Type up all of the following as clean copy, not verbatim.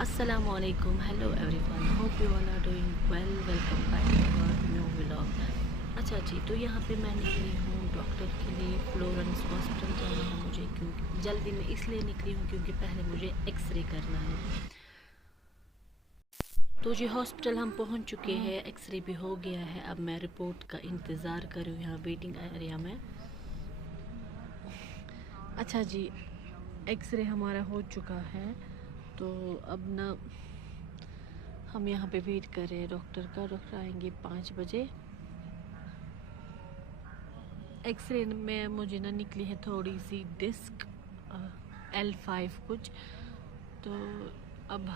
Assalamualaikum, hello everyone, hope you all are doing well, welcome back to our new vlog। अच्छा जी, तो यहाँ पे मैं निकली हूँ डॉक्टर के लिए, फ्लोरेंस हॉस्पिटल जाना है मुझे, क्योंकि जल्दी में इसलिए निकली हूँ क्योंकि पहले मुझे एक्सरे करना है। तो जी हॉस्पिटल हम पहुँच चुके हैं, एक्सरे भी हो गया है। अब मैं रिपोर्ट का इंतज़ार करूँ यहाँ वेटिंग एरिया में। अच्छा जी, एक्सरे हमारा हो चुका है, तो अब ना हम यहाँ पे वेट कर रहे हैं डॉक्टर का। डॉक्टर आएंगे 5 बजे। एक्सरे में मुझे ना निकली है थोड़ी सी डिस्क L5 कुछ, तो अब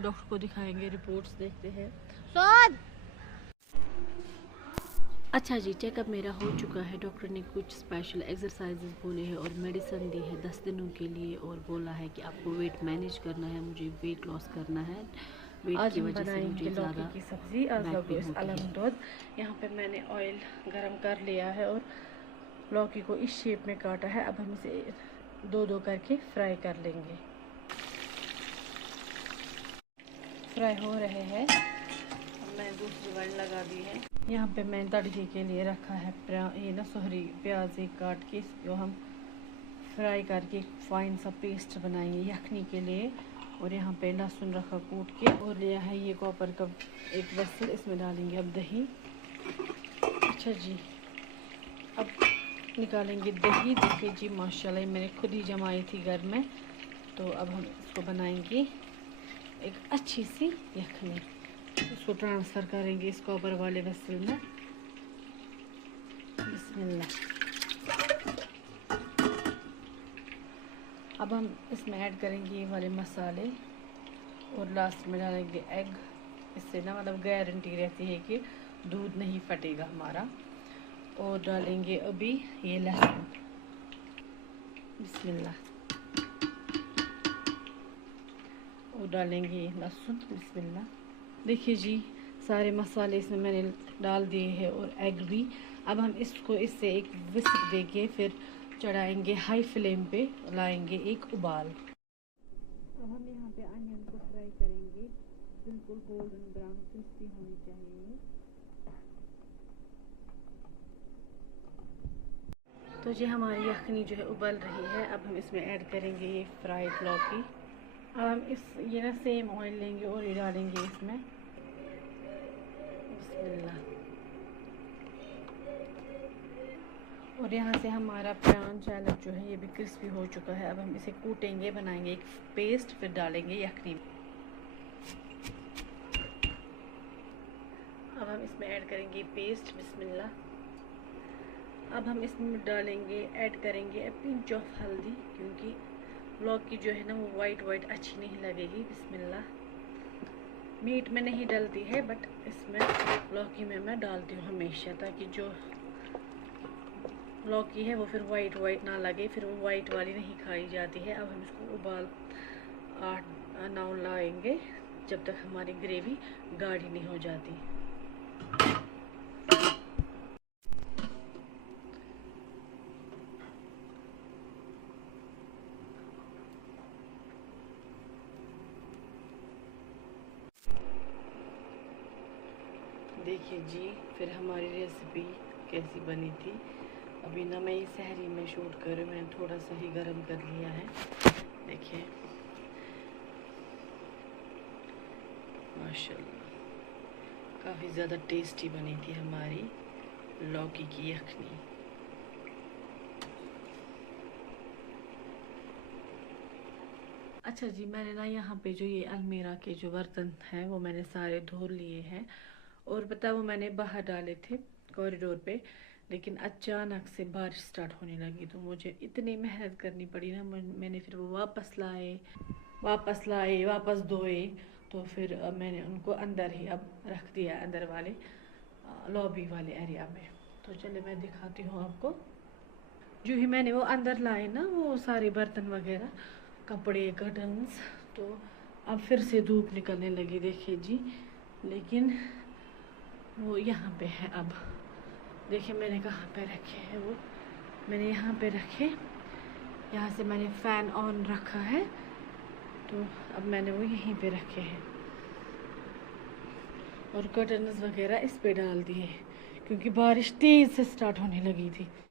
डॉक्टर को दिखाएंगे, रिपोर्ट्स देखते हैं। अच्छा जी, चेकअप मेरा हो चुका है। डॉक्टर ने कुछ स्पेशल एक्सरसाइजेज बोले हैं और मेडिसिन दी है 10 दिनों के लिए, और बोला है कि आपको वेट मैनेज करना है, मुझे वेट लॉस करना है। वेट की वजह से मुझे ज़्यादा की सब्जी बैक पेन होती है। अलमदोद। यहाँ पे मैंने ऑयल गरम कर लिया है और लौकी को इस शेप में काटा है। अब हम इसे दो दो करके फ्राई कर लेंगे। फ्राई हो रहे हैं, अब मैंने दूसरी वाली लगा दी है। यहाँ पे मैंने तड़के के लिए रखा है ये ना सोहरी प्याज एक काट के, इसको हम फ्राई करके फाइन सा पेस्ट बनाएंगे यखनी के लिए। और यहाँ पे लहसुन रखा कूट के, और लिया है ये कॉपर का एक वेसल, इसमें डालेंगे अब दही। अच्छा जी, अब निकालेंगे दही। देखिए जी माशाल्लाह, मैंने खुद ही जमाई थी घर में। तो अब हम इसको बनाएंगे एक अच्छी सी यखनी। इसको ट्रांसफ़र करेंगे इस कॉपर वाले वेसल में। बिस्मिल्लाह। अब हम इसमें ऐड करेंगे ये वाले मसाले, और लास्ट में डालेंगे एग। इससे ना मतलब गारंटी रहती है कि दूध नहीं फटेगा हमारा। और डालेंगे अभी ये लहसुन। बिस्मिल्लाह। और डालेंगे ये लहसुन। बिस्मिल्लाह। देखिए जी, सारे मसाले इसमें मैंने डाल दिए हैं और एग भी। अब हम इसको इससे एक विस्क देके फिर चढ़ाएंगे हाई फ्लेम पे, लाएंगे एक उबाल। अब हम यहाँ पे अनियन को फ्राई करेंगे, बिल्कुल गोल्डन ब्राउन क्रिस्पी होनी चाहिए। तो जी हमारी यखनी जो है उबल रही है। अब हम इसमें ऐड करेंगे ये फ्राइड लौकी। अब हम ये ना सेम ऑयल लेंगे और ये डालेंगे इसमें। बिस्मिल्लाह। और यहाँ से हमारा प्रान चालक जो है ये भी क्रिस्पी हो चुका है। अब हम इसे कूटेंगे, बनाएंगे एक पेस्ट, फिर डालेंगे यखनी। अब हम इसमें ऐड करेंगे पेस्ट। बिस्मिल्लाह। अब हम इसमें डालेंगे, ऐड करेंगे पिंच ऑफ हल्दी, क्योंकि लौकी जो है ना वो वाइट वाइट अच्छी नहीं लगेगी। बिस्मिल्लाह। मीट में नहीं डलती है, बट इसमें लौकी में मैं डालती हूँ हमेशा, ताकि जो लौकी है वो फिर वाइट वाइट ना लगे, फिर वो वाइट वाली नहीं खाई जाती है। अब हम इसको उबाल 8-9 लाएंगे, जब तक हमारी ग्रेवी गाढ़ी नहीं हो जाती। देखिए जी, फिर हमारी रेसिपी कैसी बनी थी। अभी ना मैं ये सहरी में शूट कर रही हूँ, मैंने थोड़ा सा ही गरम कर लिया है। देखिए माशाल्लाह, काफ़ी ज़्यादा टेस्टी बनी थी हमारी लौकी की यखनी। अच्छा जी, मैंने ना यहाँ पे जो ये अलमीरा के जो बर्तन हैं वो मैंने सारे धो लिए हैं, और पता वो मैंने बाहर डाले थे कॉरिडोर पे, लेकिन अचानक से बारिश स्टार्ट होने लगी, तो मुझे इतनी मेहनत करनी पड़ी ना। मैंने फिर वो वापस धोए। तो फिर मैंने उनको अंदर ही अब रख दिया, अंदर वाले लॉबी वाले एरिया में। तो चले मैं दिखाती हूँ आपको। जो ही मैंने वो अंदर लाए ना वो सारे बर्तन वगैरह, कपड़े, कर्टन्स, तो अब फिर से धूप निकलने लगी। देखिए जी, लेकिन वो यहाँ पे है। अब देखिए मैंने कहाँ पे रखे हैं वो, मैंने यहाँ पे रखे। यहाँ से मैंने फ़ैन ऑन रखा है, तो अब मैंने वो यहीं पे रखे हैं और कर्टन्स वगैरह इस पे डाल दिए क्योंकि बारिश तेज़ से स्टार्ट होने लगी थी।